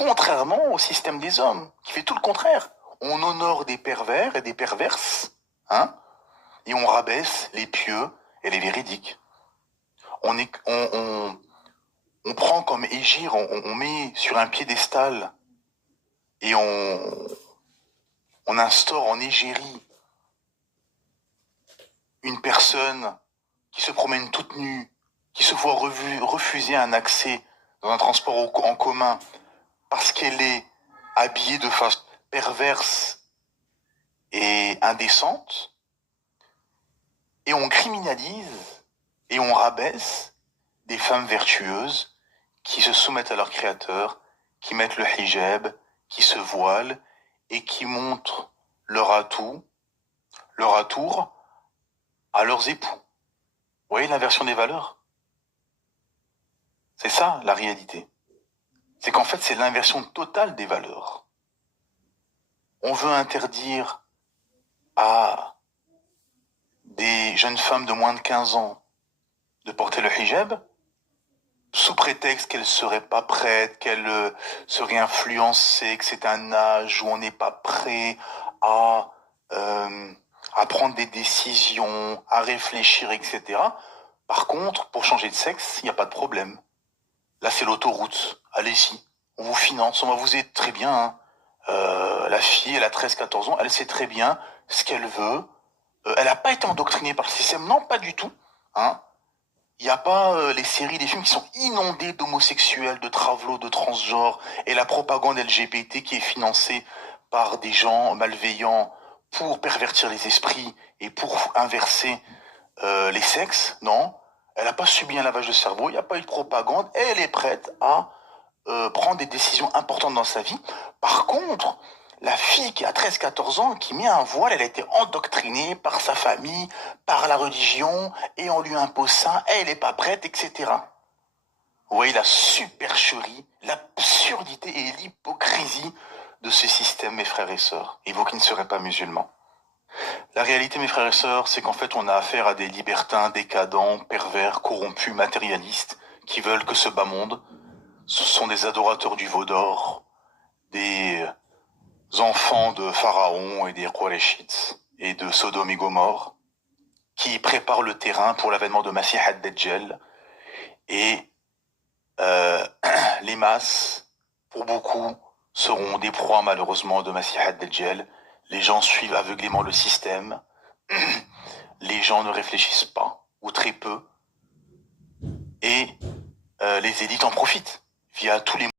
Contrairement au système des hommes, qui fait tout le contraire. On honore des pervers et des perverses, hein, et on rabaisse les pieux et les véridiques. On prend comme égir, on met sur un piédestal et on instaure en égérie une personne qui se promène toute nue, qui se voit refuser un accès dans un transport en commun parce qu'elle est habillée de façon perverse et indécente, et on criminalise et on rabaisse des femmes vertueuses qui se soumettent à leur créateur, qui mettent le hijab, qui se voilent et qui montrent leur atour à leurs époux. Vous voyez l'inversion des valeurs? C'est ça la réalité. C'est qu'en fait c'est l'inversion totale des valeurs. On veut interdire à des jeunes femmes de moins de 15 ans de porter le hijab, sous prétexte qu'elles seraient pas prêtes, qu'elles seraient influencées, que c'est un âge où on n'est pas prêt à prendre des décisions, à réfléchir, etc. Par contre, pour changer de sexe, il n'y a pas de problème. Là, c'est l'autoroute. Allez-y. On vous finance, on va vous aider très bien. Hein. La fille, elle a 13-14 ans, elle sait très bien ce qu'elle veut. Elle n'a pas été endoctrinée par le système, non, pas du tout. Hein. Il n'y a pas les séries, les films qui sont inondés d'homosexuels, de travelots, de transgenres, et la propagande LGBT qui est financée par des gens malveillants pour pervertir les esprits et pour inverser les sexes. Non, elle n'a pas subi un lavage de cerveau, il n'y a pas eu de propagande, et elle est prête à prendre des décisions importantes dans sa vie. Par contre, la fille qui a 13-14 ans, qui met un voile, elle a été endoctrinée par sa famille, par la religion, et on lui impose ça, elle n'est pas prête, etc. Vous voyez la supercherie, l'absurdité et l'hypocrisie de ce système, mes frères et sœurs, et vous qui ne serez pas musulmans. La réalité, mes frères et sœurs, c'est qu'en fait, on a affaire à des libertins décadents, pervers, corrompus, matérialistes, qui veulent que ce bas monde, ce sont des adorateurs du veau d'or, des enfants de Pharaon et des Qurayshites et de Sodome et Gomorre, qui préparent le terrain pour l'avènement de Masih ad-Dajjal. Et les masses, pour beaucoup, seront des proies malheureusement de Masih ad-Dajjal. Les gens suivent aveuglément le système. Les gens ne réfléchissent pas, ou très peu. Et les élites en profitent via tous les